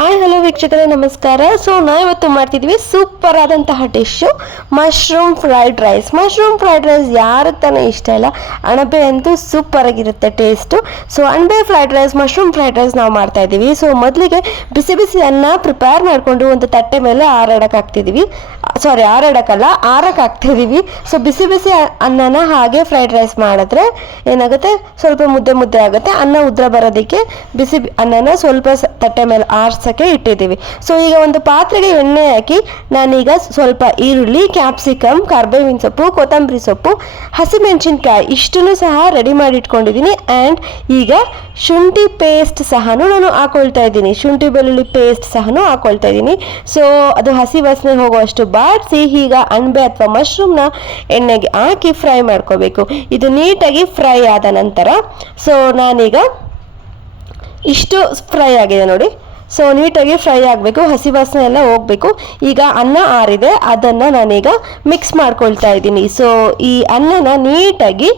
Hi hello ವೀಕ್ಷಕರೇ ನಮಸ್ಕಾರ. So ನಾವಿವತ್ತು ಮಾಡ್ತಿದ್ವಿ ಸೂಪರ್ ಆದಂತಹ dish mushroom fried rice. Mushroom fried rice ಯಾರಿಗೆ ತಾನೇ ಇಷ್ಟ ಇಲ್ಲ, ಅಣಬೆ ಅಂತೂ ಸೂಪರ್ ಆಗಿರುತ್ತೆ ಟೇಸ್ಟು. ಸೊ ಅಣಬೆ fried rice, mushroom fried rice ನಾವು ಮಾಡ್ತಾ ಇದ್ದೀವಿ. ಸೊ ಮೊದಲಿಗೆ ಬಿಸಿ ಬಿಸಿ ಅನ್ನ ಪ್ರಿಪೇರ್ ಮಾಡಿಕೊಂಡು ಒಂದು ತಟ್ಟೆ ಮೇಲೆ ಆರಕ್ಕೆ ಹಾಕ್ತಿದ್ದೀವಿ. ಆರಕ್ಕೆ ಹಾಕ್ತಿದ್ದೀವಿ. ಸೊ ಬಿಸಿ ಬಿಸಿ ಅನ್ನನ ಹಾಗೆ ಫ್ರೈಡ್ ರೈಸ್ ಮಾಡಿದ್ರೆ ಏನಾಗುತ್ತೆ, ಸ್ವಲ್ಪ ಮುದ್ದೆ ಮುದ್ದೆ ಆಗುತ್ತೆ. ಅನ್ನ ಉದ್ರ ಬರೋದಕ್ಕೆ ಬಿಸಿ ಅನ್ನನ ಸ್ವಲ್ಪ ತಟ್ಟೆ ಮೇಲೆ ಆರ್ಸಕ್ಕೆ ಇಟ್ಟಿದ್ದೀವಿ. ಸೊ ಈಗ ಒಂದು ಪಾತ್ರೆಗೆ ಎಣ್ಣೆ ಹಾಕಿ ನಾನೀಗ ಸ್ವಲ್ಪ ಈರುಳ್ಳಿ, ಕ್ಯಾಪ್ಸಿಕಮ್, ಕರ್ಬೇವಿನ ಸೊಪ್ಪು, ಕೊತ್ತಂಬರಿ ಸೊಪ್ಪು, ಹಸಿಮೆಣಸಿನ್ಕಾಯಿ ಇಷ್ಟನ್ನು ಸಹ ರೆಡಿ ಮಾಡಿ ಇಟ್ಕೊಂಡಿದ್ದೀನಿ. ಆ್ಯಂಡ್ ಈಗ ಶುಂಠಿ ಪೇಸ್ಟ್ ಸಹ ನಾನು ಹಾಕೊಳ್ತಾ ಇದ್ದೀನಿ. ಶುಂಠಿ ಬೆಳ್ಳುಳ್ಳಿ ಪೇಸ್ಟ್ ಸಹ ಹಾಕೊಳ್ತಾ ಇದ್ದೀನಿ. ಸೊ ಅದು ಹಸಿ ವಾಸನೆ ಹೋಗುವಷ್ಟು ಬಾಡಿಸಿ ಈಗ ಅಣಬೆ ಅಥವಾ ಮಶ್ರೂಮ್ನ ಎಣ್ಣೆಗೆ ಹಾಕಿ ಫ್ರೈ ಮಾಡ್ಕೋಬೇಕು. ಇದು ನೀಟಾಗಿ ಫ್ರೈ ಆದ ನಂತರ ಸೊ ನಾನೀಗ ಇಷ್ಟು ಫ್ರೈ ಆಗಿದೆ ನೋಡಿ. ಸೊ ನೀಟಾಗಿ ಫ್ರೈ ಆಗಬೇಕು, ಹಸಿ ವಾಸನೆ ಎಲ್ಲ ಹೋಗಬೇಕು. ಈಗ ಅನ್ನ ಆರಿದೆ, ಅದನ್ನು ನಾನೀಗ ಮಿಕ್ಸ್ ಮಾಡ್ಕೊಳ್ತಾ ಇದ್ದೀನಿ. ಸೊ ಈ ಅನ್ನನ ನೀಟಾಗಿ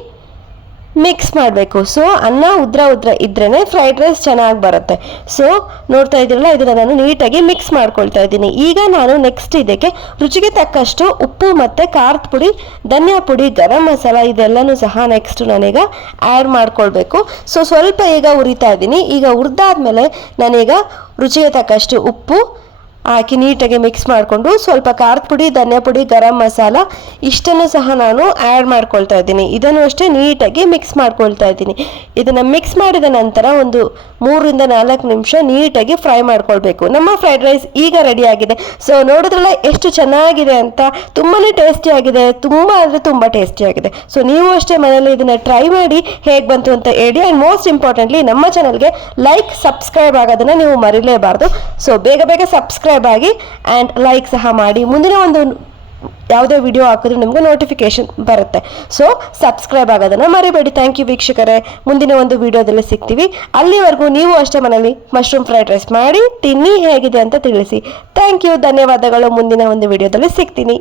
ಮಿಕ್ಸ್ ಮಾಡಬೇಕು. ಸೊ ಅನ್ನ ಉದ್ರ ಇದ್ರೇ ಫ್ರೈಡ್ ರೈಸ್ ಚೆನ್ನಾಗಿ ಬರುತ್ತೆ. ಸೊ ನೋಡ್ತಾ ಇದ್ದೀರಲ್ಲ, ಇದನ್ನು ನಾನು ನೀಟಾಗಿ ಮಿಕ್ಸ್ ಮಾಡ್ಕೊಳ್ತಾ ಇದ್ದೀನಿ. ಈಗ ನಾನು ನೆಕ್ಸ್ಟ್ ಇದಕ್ಕೆ ರುಚಿಗೆ ತಕ್ಕಷ್ಟು ಉಪ್ಪು ಮತ್ತು ಖಾರದ ಪುಡಿ, ಧನಿಯಾ ಪುಡಿ, ಗರಂ ಮಸಾಲ ಇದೆಲ್ಲನೂ ಸಹ ನೆಕ್ಸ್ಟ್ ನಾನೀಗ ಆ್ಯಡ್ ಮಾಡ್ಕೊಳ್ಬೇಕು. ಸೊ ಸ್ವಲ್ಪ ಈಗ ಹುರಿತಾ ಇದ್ದೀನಿ. ಈಗ ಹುರಿದಾದ್ಮೇಲೆ ನಾನೀಗ ರುಚಿಗೆ ತಕ್ಕಷ್ಟು ಉಪ್ಪು ಹಾಕಿ ನೀಟಾಗಿ ಮಿಕ್ಸ್ ಮಾಡಿಕೊಂಡು ಸ್ವಲ್ಪ ಖಾರದ ಪುಡಿ, ಧನಿಯಾ ಪುಡಿ, ಗರಂ ಮಸಾಲ ಇಷ್ಟನ್ನು ಸಹ ನಾನು ಆ್ಯಡ್ ಮಾಡ್ಕೊಳ್ತಾ ಇದ್ದೀನಿ. ಇದನ್ನು ಅಷ್ಟೇ ನೀಟಾಗಿ ಮಿಕ್ಸ್ ಮಾಡ್ಕೊಳ್ತಾ ಇದ್ದೀನಿ. ಇದನ್ನು ಮಿಕ್ಸ್ ಮಾಡಿದ ನಂತರ ಒಂದು 3-4 ನಿಮಿಷ ನೀಟಾಗಿ ಫ್ರೈ ಮಾಡ್ಕೊಳ್ಬೇಕು. ನಮ್ಮ ಫ್ರೈಡ್ ರೈಸ್ ಈಗ ರೆಡಿ ಆಗಿದೆ. ಸೊ ನೋಡಿದ್ರಲ್ಲ ಎಷ್ಟು ಚೆನ್ನಾಗಿದೆ ಅಂತ, ತುಂಬಾ ಟೇಸ್ಟಿಯಾಗಿದೆ, ತುಂಬ ಅಂದರೆ ತುಂಬ ಟೇಸ್ಟಿಯಾಗಿದೆ. ಸೊ ನೀವು ಅಷ್ಟೇ ಮನೆಯಲ್ಲಿ ಇದನ್ನು ಟ್ರೈ ಮಾಡಿ ಹೇಗೆ ಬಂತು ಅಂತ ಹೇಳಿ. ಆ್ಯಂಡ್ ಮೋಸ್ಟ್ ಇಂಪಾರ್ಟೆಂಟ್ಲಿ ನಮ್ಮ ಚಾನಲ್ಗೆ ಲೈಕ್, ಸಬ್ಸ್ಕ್ರೈಬ್ ಆಗೋದನ್ನು ನೀವು ಮರಿಲೇಬಾರ್ದು. ಸೊ ಬೇಗ ಸಬ್ಸ್ಕ್ರೈಬ್ ಆಗಿ ಆ್ಯಂಡ್ ಲೈಕ್ ಸಹ ಮಾಡಿ. ಮುಂದಿನ ಒಂದು ಯಾವುದೇ ವಿಡಿಯೋ ಹಾಕಿದ್ರು ನಿಮಗೆ ನೋಟಿಫಿಕೇಶನ್ ಬರುತ್ತೆ. ಸೊ ಸಬ್ಸ್ಕ್ರೈಬ್ ಆಗೋದನ್ನು ಮರಿಬೇಡಿ. ಥ್ಯಾಂಕ್ ಯು ವೀಕ್ಷಕರೇ. ಮುಂದಿನ ಒಂದು ವಿಡಿಯೋದಲ್ಲಿ ಸಿಗ್ತೀವಿ. ಅಲ್ಲಿವರೆಗೂ ನೀವು ಅಷ್ಟೇ ಮನೇಲಿ ಮಶ್ರೂಮ್ ಫ್ರೈಡ್ ರೈಸ್ ಮಾಡಿ ತಿನ್ನಿ, ಹೇಗಿದೆ ಅಂತ ತಿಳಿಸಿ. ಥ್ಯಾಂಕ್ ಯು, ಧನ್ಯವಾದಗಳು. ಮುಂದಿನ ಒಂದು ವಿಡಿಯೋದಲ್ಲಿ ಸಿಗ್ತೀನಿ.